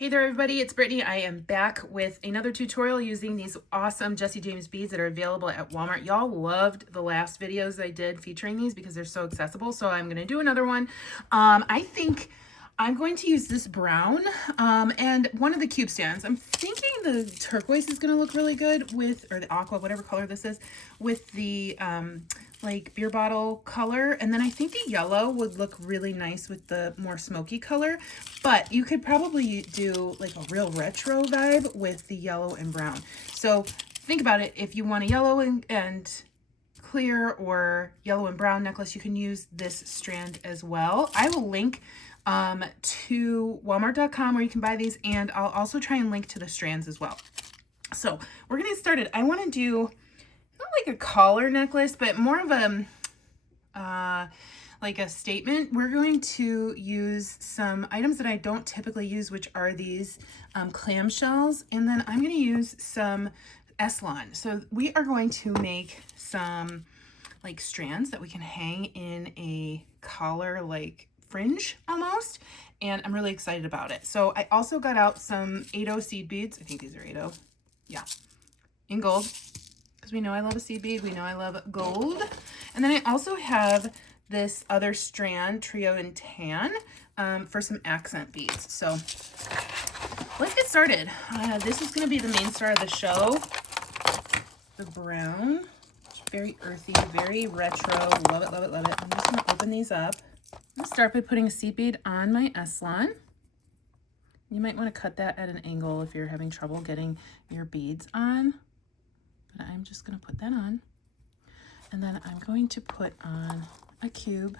Hey there everybody, it's Brittany. I am back with another tutorial using these awesome Jesse James beads that are available at Walmart. Y'all loved the last videos I did featuring these because they're so accessible, so I'm going to do another one. I think I'm going to use this brown and one of the cube stands. I'm thinking the turquoise is going to look really good with, or the aqua, whatever color this is, with the like beer bottle color. And then I think the yellow would look really nice with the more smoky color, but you could probably do like a real retro vibe with the yellow and brown. So think about it. If you want a yellow and clear or yellow and brown necklace, you can use this strand as well. I will link to walmart.com where you can buy these, and I'll also try and link to the strands as well. So we're gonna get started. I want to do not like a collar necklace, but more of a like a statement. We're going to use some items that I don't typically use, which are these clamshells, and then I'm going to use some Eslon. So we are going to make some like strands that we can hang in a collar, like fringe almost, and I'm really excited about it. So I also got out some 80 seed beads. I think these are 80, yeah, in gold, because we know I love a seed bead, we know I love gold. And then I also have this other strand, trio in tan, for some accent beads. So let's get started. This is going to be the main star of the show, the brown. Very earthy, very retro. Love it, love it, love it. I'm just going to open these up. I'm going to start by putting a seed bead on my Eslon. You might want to cut that at an angle if you're having trouble getting your beads on. But I'm just going to put that on. And then I'm going to put on a cube.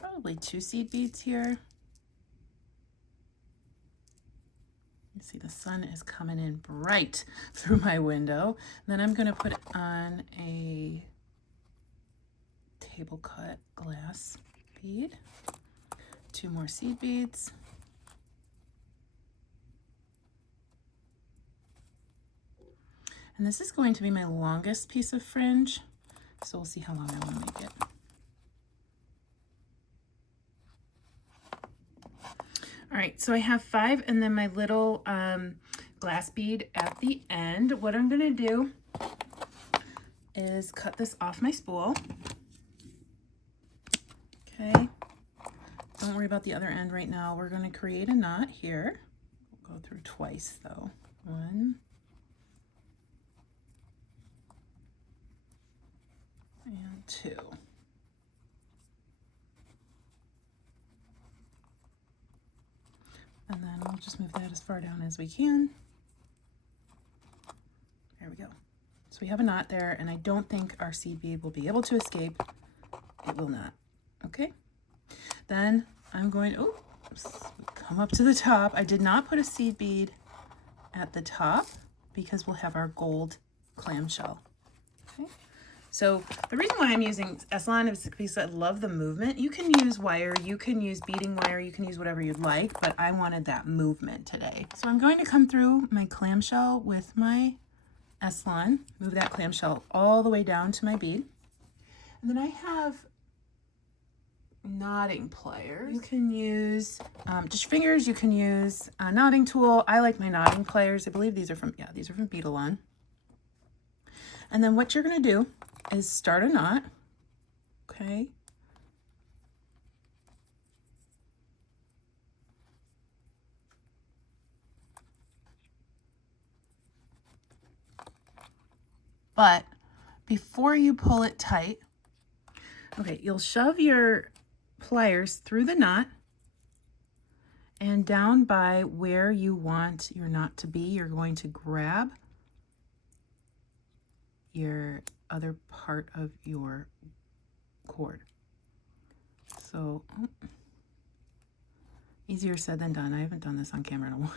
Probably 2 seed beads here. You see the sun is coming in bright through my window. Then I'm going to put on a table cut glass bead. 2 more seed beads. And this is going to be my longest piece of fringe, so we'll see how long I want to make it. All right, so I have 5 and then my little glass bead at the end. What I'm gonna do is cut this off my spool. Okay, don't worry about the other end right now. We're gonna create a knot here. We'll go through twice though. 1. And 2. And then we'll just move that as far down as we can. There we go. So we have a knot there, and I don't think our seed bead will be able to escape. It will not. Okay. Then I'm going to come up to the top. I did not put a seed bead at the top because we'll have our gold clamshell. Okay. So the reason why I'm using Eslon is because I love the movement. You can use wire, you can use beading wire, you can use whatever you'd like, but I wanted that movement today. So I'm going to come through my clamshell with my Eslon, move that clamshell all the way down to my bead. And then I have knotting pliers. You can use just fingers, you can use a knotting tool. I like my knotting pliers. I believe these are from, yeah, these are from Beadalon. And then what you're gonna do is start a knot, okay? But before you pull it tight, okay, you'll shove your pliers through the knot and down by where you want your knot to be, you're going to grab your other part of your cord. So easier said than done. I haven't done this on camera in a while,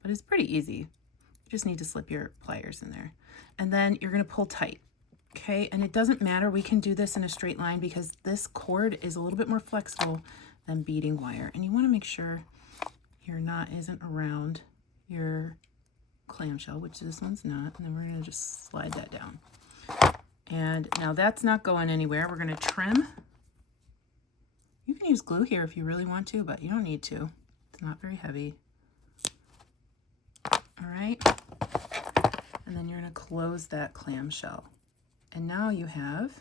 but it's pretty easy. You just need to slip your pliers in there, and then you're going to pull tight. Okay, and it doesn't matter, we can do this in a straight line because this cord is a little bit more flexible than beading wire, and you want to make sure your knot isn't around your clamshell, which this one's not, and then we're going to just slide that down. And now that's not going anywhere. We're going to trim You can use glue here if you really want to, but you don't need to. It's not very heavy. All right. And then you're going to close that clamshell. And now you have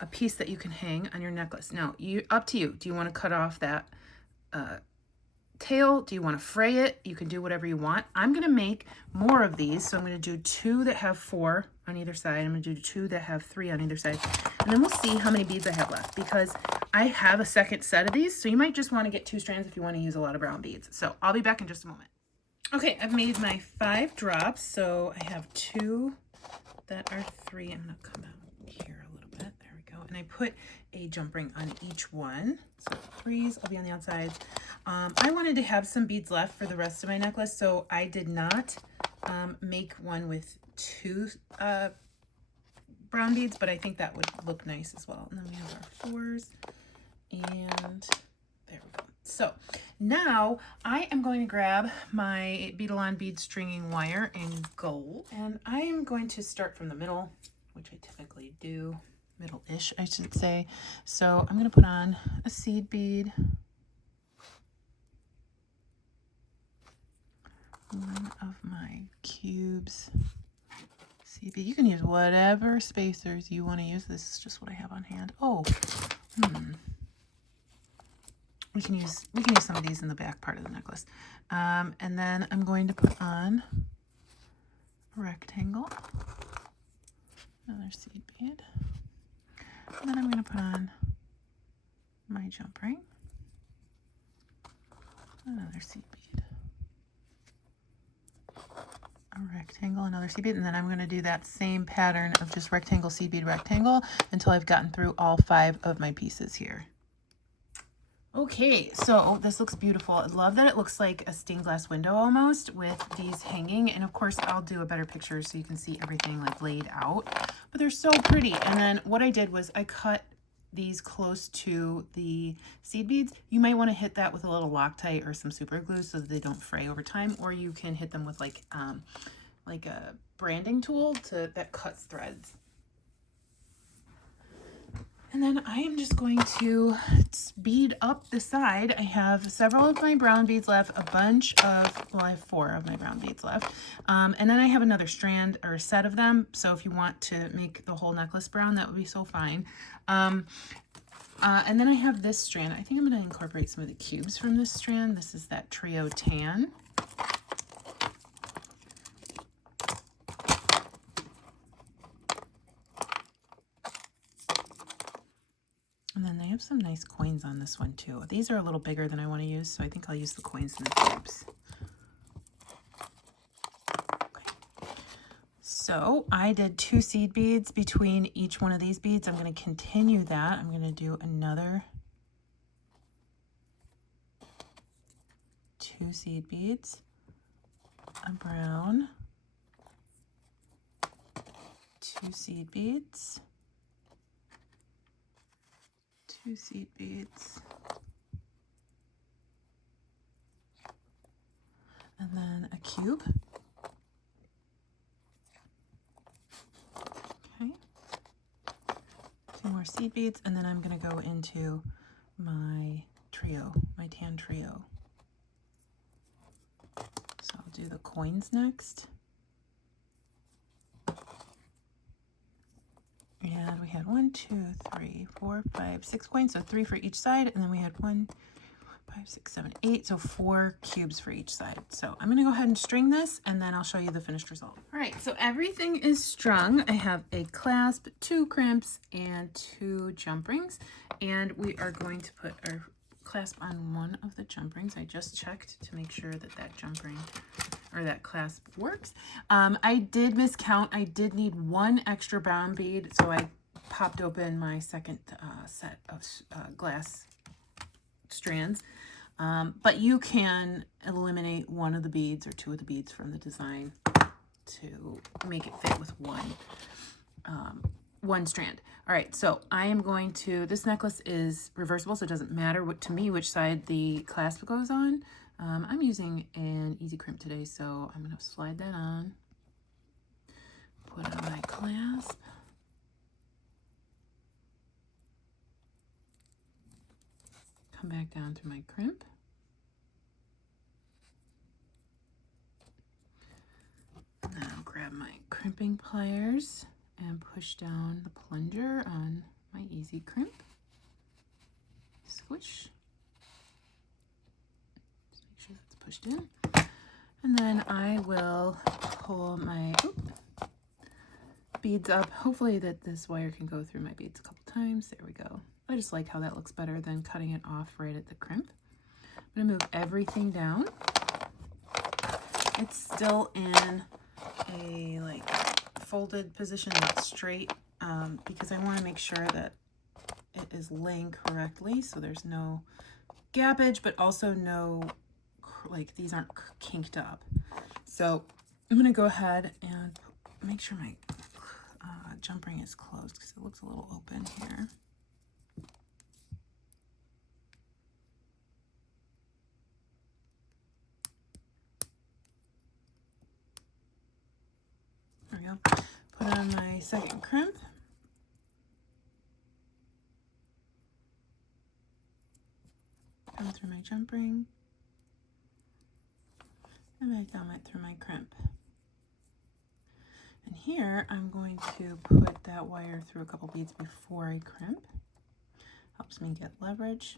a piece that you can hang on your necklace. Now, up to you. Do you want to cut off that tail? Do you want to fray it? You can do whatever you want. I'm going to make more of these. So I'm going to do 2 that have 4 on either side. I'm going to do 2 that have 3 on either side. And then we'll see how many beads I have left, because I have a second set of these. So you might just want to get 2 strands if you want to use a lot of brown beads. So I'll be back in just a moment. Okay, I've made my 5 drops. So I have 2 that are 3. I'm going to come out here a little bit. There we go. And I put a jump ring on each one. So 3s, I'll be on the outside. I wanted to have some beads left for the rest of my necklace, so I did not make one with 2 brown beads, but I think that would look nice as well. And then we have our 4s, and there we go. So now I am going to grab my Beadalon bead stringing wire in gold, and I am going to start from the middle, which I typically do, middle-ish, I should say. So I'm going to put on a seed bead, one of my cubes seed bead. You can use whatever spacers you want to use. This is just what I have on hand. Oh, we can use some of these in the back part of the necklace. And then I'm going to put on a rectangle, another seed bead, and then I'm going to put on my jump ring, another seed bead, a rectangle, another seed bead, and then I'm going to do that same pattern of just rectangle, seed bead, rectangle until I've gotten through all 5 of my pieces here. Okay, so this looks beautiful. I love that it looks like a stained glass window almost with these hanging. And of course, I'll do a better picture so you can see everything like laid out. But they're so pretty. And then what I did was I cut these close to the seed beads. You might want to hit that with a little Loctite or some super glue so that they don't fray over time. Or you can hit them with like a branding tool that cuts threads. And then I am just going to bead up the side. I have several of my brown beads left, a bunch of, well, I have 4 of my brown beads left. And then I have another strand or a set of them. So if you want to make the whole necklace brown, that would be so fine. And then I have this strand. I think I'm going to incorporate some of the cubes from this strand. This is that Trio Tan. And then they have some nice coins on this one too. These are a little bigger than I want to use, so I think I'll use the coins and the cubes. Okay. So I did 2 seed beads between each one of these beads. I'm going to continue that. I'm going to do another 2 seed beads, a brown, 2 seed beads, 2 seed beads, and then a cube. Okay, 2 more seed beads, and then I'm going to go into my trio, my tan trio. So I'll do the coins next. And we had 1, 2, 3, 4, 5, 6 coins, so 3 for each side, and then we had 1, 5, 6, 7, 8, so 4 cubes for each side. So I'm going to go ahead and string this, and then I'll show you the finished result. All right, so everything is strung. I have a clasp, 2 crimps, and 2 jump rings, and we are going to put our clasp on one of the jump rings. I just checked to make sure that that jump ring or that clasp works. I did miscount. I did need 1 extra brown bead, so I popped open my second set of glass strands. But you can eliminate 1 of the beads or 2 of the beads from the design to make it fit with one strand. All right, so I am going to, this necklace is reversible, so it doesn't matter to me which side the clasp goes on. I'm using an easy crimp today, so I'm going to slide that on, put on my clasp, back down through my crimp. And then I'll grab my crimping pliers and push down the plunger on my easy crimp. Squish. Just make sure that's pushed in. And then I will pull my beads up. Hopefully that this wire can go through my beads a couple times. There we go. I just like how that looks better than cutting it off right at the crimp. I'm gonna move everything down. It's still in a like folded position, not straight, because I want to make sure that it is laying correctly, so there's no gappage, but also no, like, these aren't kinked up. So I'm gonna go ahead and make sure my jump ring is closed because it looks a little open here. There we go. Put on my second crimp. Come through my jump ring. And back down through my crimp. And here I'm going to put that wire through a couple beads before I crimp. Helps me get leverage.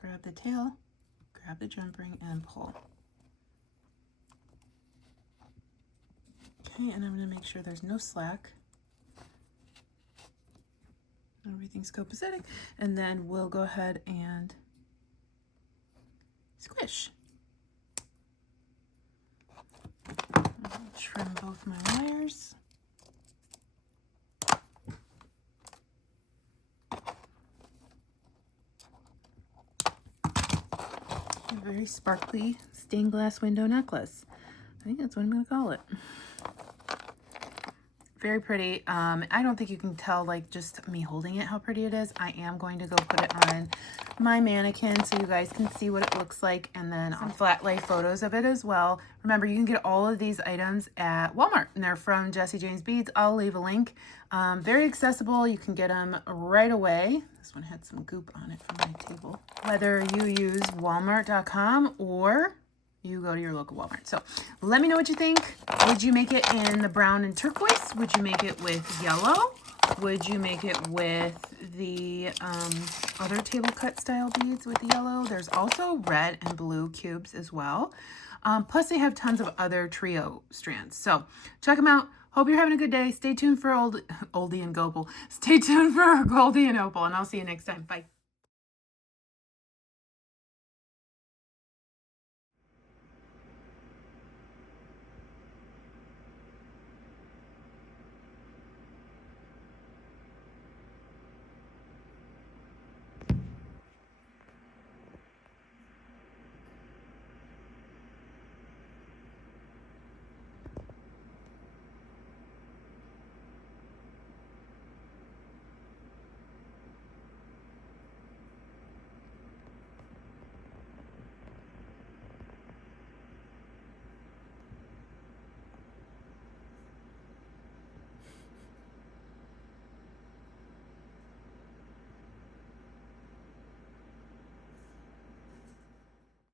Grab the tail, grab the jump ring, and pull. Okay, and I'm going to make sure there's no slack. Everything's copacetic. And then we'll go ahead and squish. Trim both my wires. A very sparkly stained glass window necklace. I think that's what I'm going to call it. Very pretty. I don't think you can tell, like, just me holding it, how pretty it is. I am going to go put it on my mannequin so you guys can see what it looks like, and then some flat lay photos of it as well. Remember, you can get all of these items at Walmart, and they're from Jessie James Beads. I'll leave a link. Very accessible. You can get them right away. This one had some goop on it from my table. Whether you use Walmart.com or you go to your local Walmart. So let me know what you think. Would you make it in the brown and turquoise? Would you make it with yellow? Would you make it with the other table cut style beads with the yellow? There's also red and blue cubes as well. Plus they have tons of other trio strands. So check them out. Hope you're having a good day. Stay tuned for Oldie and Gopal. Stay tuned for Goldie and Opal, and I'll see you next time. Bye.